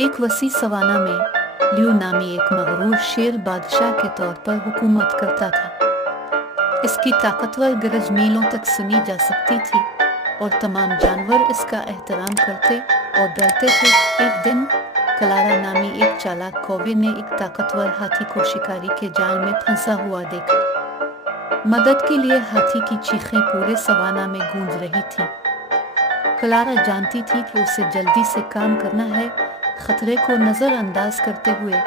एक वसी सवाना में लियू नामी एक मगरूर शेर बादशाह के तौर पर हुकूमत करता था। इसकी ताकतवर गरज मीलों तक सुनी जा सकती थी और तमाम जानवर इसका एहतराम करते और डरते थे। एक दिन कलारा नामी एक चालाक कौवे ने एक ताकतवर हाथी को शिकारी के जाल में फंसा हुआ देखा। मदद के लिए हाथी की चीखें पूरे सवाना में गूंज रही थी। कलारा जानती थी कि उसे जल्दी से काम करना है। खतरे को नजरअंदाज करते हुए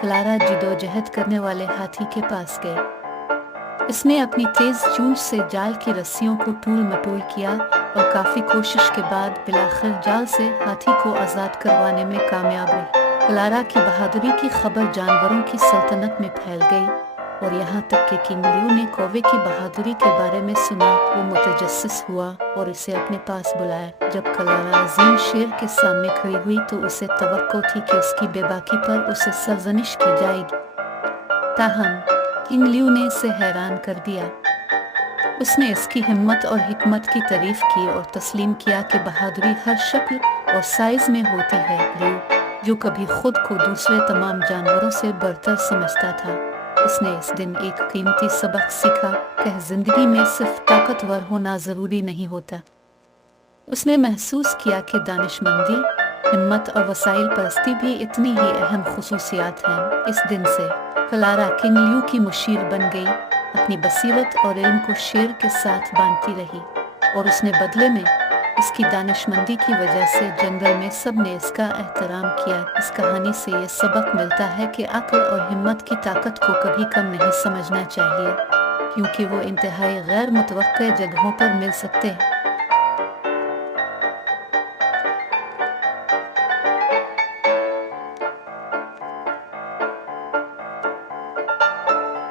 कलारा जिदोजहद करने वाले हाथी के पास गए। इसने अपनी तेज चोंच से जाल की रस्सियों को टूल मटोल किया और काफी कोशिश के बाद बिलाखिर जाल से हाथी को आजाद करवाने में कामयाब रही। कलारा की बहादुरी की खबर जानवरों की सल्तनत में फैल गई और यहाँ तक कि किंग लियू ने कौवे की बहादुरी के बारे में सुना। वो मुतजस्सिस हुआ और इसे अपने पास बुलाया। जब कलारा अजीम शेर के सामने खड़ी हुई तो उसे तवक्को थी कि उसकी बेबाकी पर उसे सरजनिश की जाएगी। ताहम किंग लियू ने इसे हैरान कर दिया। उसने इसकी हिम्मत और हिकमत की तारीफ की और तस्लीम किया कि बहादुरी हर शक्ल और साइज में होती है। लियू जो कभी खुद को दूसरे तमाम जानवरों से बरतर समझता था, इसने इस दिन एक कीमती सबक सीखा कि जिंदगी में सिर्फ ताकतवर होना जरूरी नहीं होता। उसने महसूस किया कि दानिशमंदी, हिम्मत और वसाइल परस्ती भी इतनी ही अहम खुसूसियात हैं। इस दिन से कलारा किंग लियू की मुशीर बन गई। अपनी बसीरत और इल्म को शेर के साथ बांटती रही और उसने बदले में इसकी दानिशमंदी की वजह से जंगल में सब ने इसका एहतराम किया। इस कहानी से ये सबक मिलता है कि अक्ल और हिम्मत की ताकत को कभी कम नहीं समझना चाहिए, क्योंकि वो इंतहाई गैर मुतवक्के जगहों पर मिल सकते हैं।